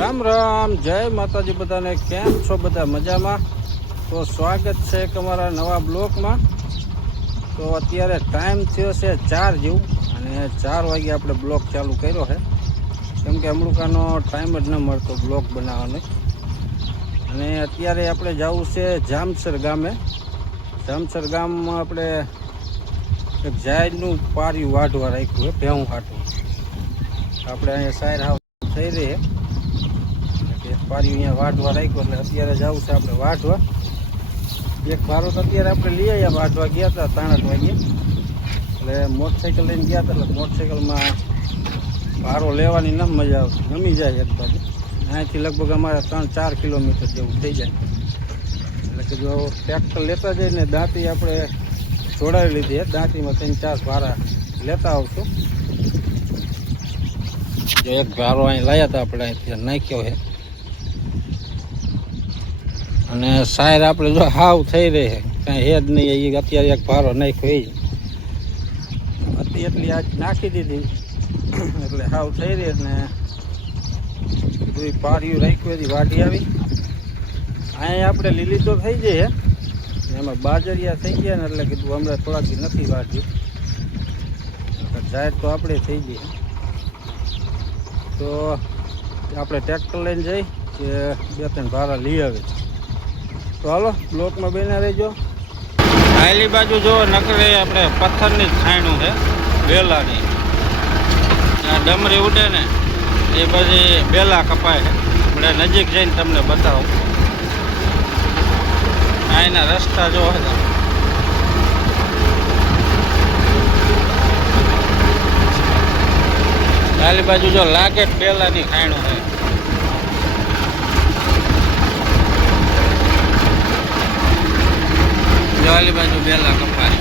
રામ રામ, જય માતાજી બધાને। કેમ છો બધા? મજામાં? તો સ્વાગત છે એક અમારા નવા બ્લોકમાં। તો અત્યારે ટાઈમ થયો છે 4 જેવું, અને 4 વાગે આપણે બ્લોક ચાલુ કર્યો છે, કેમ કે અમૃકાનો ટાઈમ જ ન મળતો બ્લોક બનાવવાનો। અને અત્યારે આપણે જવું છે જામસર ગામે। જામસર ગામમાં આપણે એક જાહેરનું પાર્યું વાઢવા રાખ્યું છે ભેહું હાટું। આપણે અહીંયા સાયર હાઉસ થઈ રહી પાર્યું અહીંયા વાઢવા રાખ્યું, એટલે અત્યારે જવું છે આપણે વાઢવા। એક ભારો તો અત્યારે આપણે લઈ આવ્યા, વાઢવા ગયા હતા 3 વાગે, એટલે મોટરસાઇકલ લઈને ગયા હતા, એટલે મોટરસાઇકલમાં ભારો લેવાની ન મજા આવતી, નમી જાય એક બાજુ। અહીંયાથી લગભગ અમારે 3-4 કિલોમીટર જેવું થઈ જાય, એટલે કે જો ટ્રેક્ટર લેતા જઈએ ને દાંતી આપણે જોડાવી લીધી, દાંતીમાં 3-4 ભારા લેતા આવશું। જો એક ભારો અહીં લાવ્યા હતા આપણે, અહીંથી નાખ્યો છે, અને સાયર આપણે જો હાવ થઈ રહી કાંઈ હે જ નહીં। અત્યારે એક ભારો નાખ્યો એટલી આજ નાખી દીધી, એટલે હાવ થઈ રહી, ને બધું પાર્યું રાખ્યું હતી વાઢી આવી। અહીંયા આપણે લીલી તો થઈ જાય, એમાં બાજરિયા થઈ ગયા ને, એટલે કીધું હમણાં થોડાક નથી વાઢ્યું, જાહેર તો આપણે થઈ ગઈ। તો આપણે ટ્રેક્ટર લઈને જઈ કે 2-3 ભારા લઈ આવી। તો હાલો બ્લોકમાં બેના રહેજો। આયલી બાજુ જો નકરે આપણે પથ્થરની જ ખાયણું છે બેલાની, ત્યાં ડમરી ઉડે ને એ પછી બેલા કપાય છે। આપણે નજીક જઈને તમને બતાવું, અહીંના રસ્તા જો હતા, આલી બાજુ જો લાગે બેલાની ખાયણું છે। આલી બાજુ બેલા કપાય,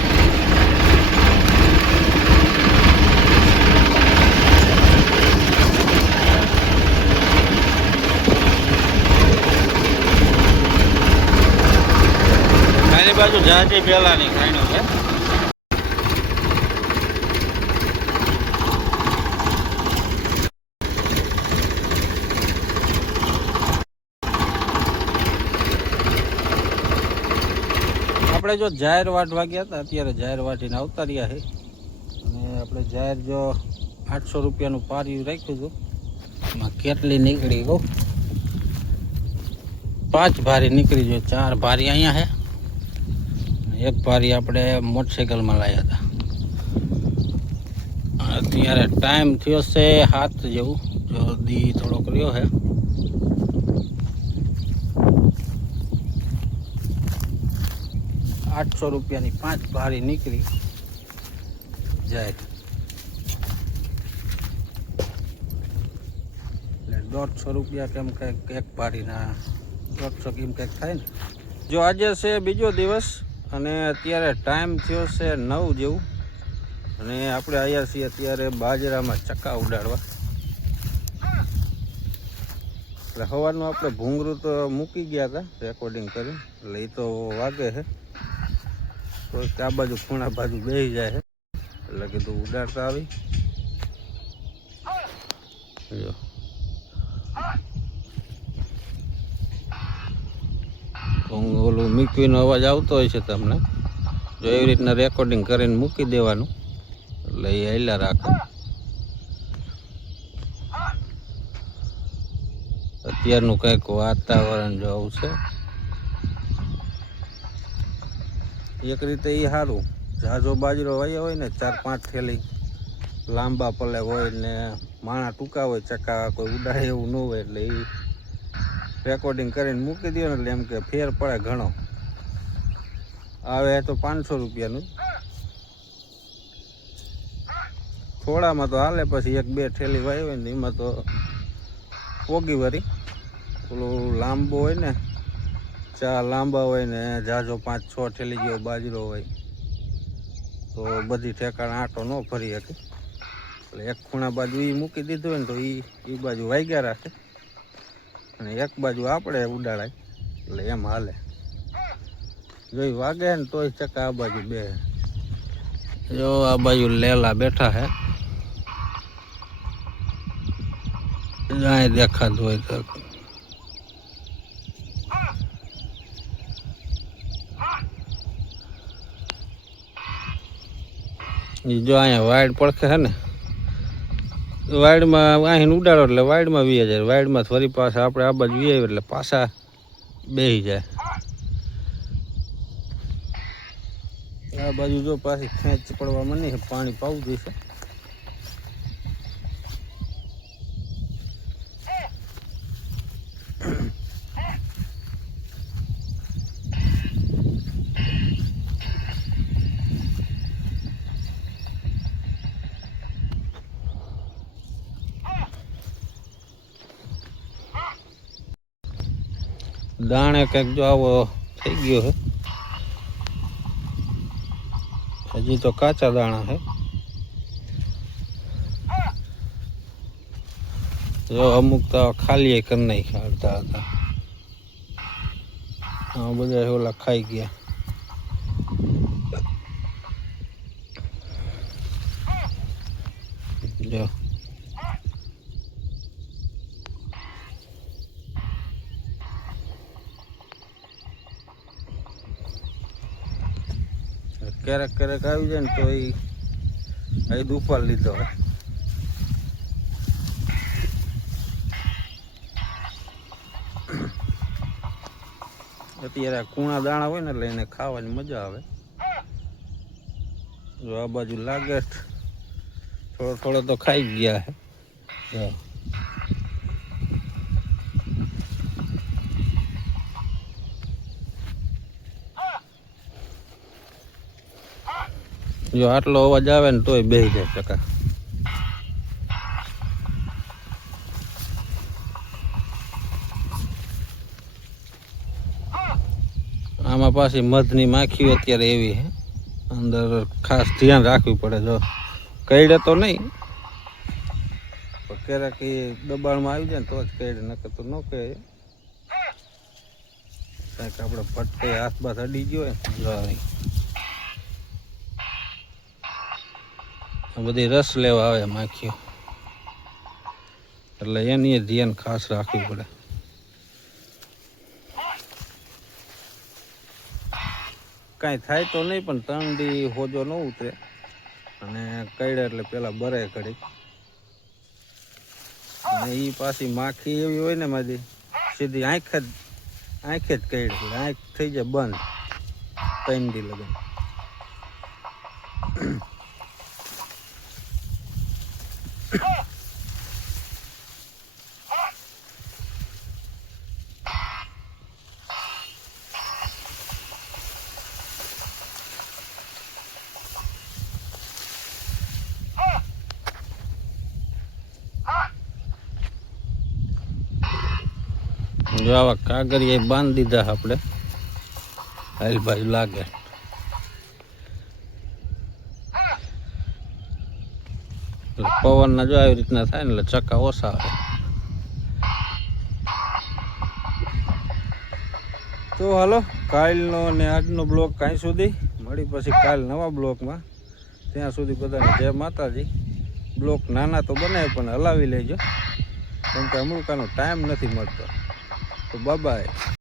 આલી બાજુ જાજી બેલાની ખાયણું છે। આપણે જો જાહેર વાઢવા ગયા હતા, અત્યારે જાહેર વાઢીને આવતા રહ્યા છે, અને આપણે જાહેર જો 800 રૂપિયાનું પાર્યું રાખ્યું હતું, એમાં કેટલી નીકળી ગયું, 5 ભારી નીકળી ગયો। 4 ભારી અહીંયા છે, એક ભારી આપણે મોટરસાઇકલમાં લાવ્યા હતા। અત્યારે ટાઈમ થયો છે 7 જેવું, જો દી થોડોક રહ્યો છે। 800 રૂપિયાની 5 ભારી નીકળી જાય, એટલે 150 રૂપિયા કેમ કંઈક એક ભારીના 150 કેમ કંઈક થાય ને। જો આજે છે બીજો દિવસ, અને અત્યારે ટાઈમ થયો છે 9 જેવું, અને આપણે આવ્યા છીએ અત્યારે બાજરામાં ચક્કા ઉડાડવા। એટલે સવારનું આપણે ભૂંગળું તો મૂકી ગયા હતા રેકોર્ડિંગ કરી, એટલે એ તો વાગે છે, તો આ બાજુ ખૂણા બાજુ બેસી જાય છે, એટલે કીધું ઉડાડતા આવી। જો ઓલું મીકવીનો અવાજ આવતો હોય છે તમને, જો એવી રીતના રેકોર્ડિંગ કરીને મૂકી દેવાનું, એટલે એ હેલા રાખે। અત્યારનું કંઈક વાતાવરણ જો આવું છે, એક રીતે એ સારું, ઝાઝો બાજરો વાયો હોય ને 4-5 થેલી લાંબા પલે હોય ને માણા ટૂંકા હોય, ચક્કા કોઈ ઉડાડે એવું ન હોય, એટલે એ રેકોર્ડિંગ કરીને મૂકી દો ને, એટલે એમ કે ફેર પડે ઘણો। આવે તો 500 રૂપિયાનું, થોડામાં તો હાલે, પછી 1-2 થેલી વાય હોય ને એમાં તો પોગી વરી। પેલું લાંબો હોય ને, ચા લાંબા હોય ને જાજો 5-6 થેલી જેવો બાજરો હોય, તો બધી ઠેકાણે આંટો ન ફરી શકે, એટલે એક ખૂણા બાજુ એ મૂકી દીધું હોય ને તો એ બાજુ વાગ્યા રાખે, અને એક બાજુ આપણે ઉડાડાય, એટલે એમ હાલે। જો વાગે ને તોય ચક્કા આ બાજુ બે, જો આ બાજુ લેલા બેઠા હે, જાય દેખાતું હોય તો જો અહીંયા વાઇડ પડખે છે ને, વાઇડમાં અહીં ઉડાડો એટલે વાઇડમાં વી જાય, વાઇડમાં ફરી પાછા આપણે આ બાજુ વી એટલે પાછા બેસી જાય. આ બાજુ જો પાછી ખેંચ પડવા માંડી છે, પાણી પાવું જઈશે. દાણે કંઈક જો આવો થઈ ગયો છે, હજી તો કાચા દાણા છે. જો અમુક તો ખાલી કરી નાખ્યા અડધા હતા, હા બધા ઓલા ખાઈ ગયા. જો ક્યારેક ક્યારેક આવી જાય ને તો એ અહીં ઉપાડ લીધો હોય. અત્યારે કૂણા દાણા હોય ને એટલે એને ખાવાની મજા આવે. જો આ બાજુ લાગે થોડો થોડો તો ખાઈ ગયા છે. જો આટલો અવાજ આવે ને તોય બેસી જાય ચકા. આમાં પાછી મધની માખીઓ અત્યારે એવી છે, અંદર ખાસ ધ્યાન રાખવું પડે. જો કઈડે તો નહીં, પણ ક્યારેક એ દબાણમાં આવી જાય ને તો જ કઈડે, નકર તો ન કહે. કાંઈક આપણે ફટકે હાથ બાથ અડી ગયો હોય ને, બધી રસ લેવા આવે માખીઓ, એટલે એની ધ્યાન ખાસ રાખવું પડે. કાંઈ થાય તો નહીં, પણ 3 દી હોજો ન ઉતરે, અને કઈડે એટલે પેલા બરે ઘડી. અને એ પાછી માખી એવી હોય ને મારી સીધી આંખે જ કઈડે, એટલે આંખ થઈ જાય બંધ 3 દી લગન. જો આવા કાગરિયા બાંધી દીધા આપણે, હાલ બાજુ લાગે. પવન ના જો આવી રીતના થાય ને એટલે ચક્કા ઓછા આવે. તો હાલો, કાલનો ને આજનો બ્લોગ કાંઈ સુધી મળી, પછી કાલ નવા બ્લોગમાં. ત્યાં સુધી બધાને જય માતાજી. બ્લોગ નાના તો બનાવે પણ હલાવી લેજો, કેમ કે અમૃકાનો ટાઈમ નથી મળતો. તો બાય બાય.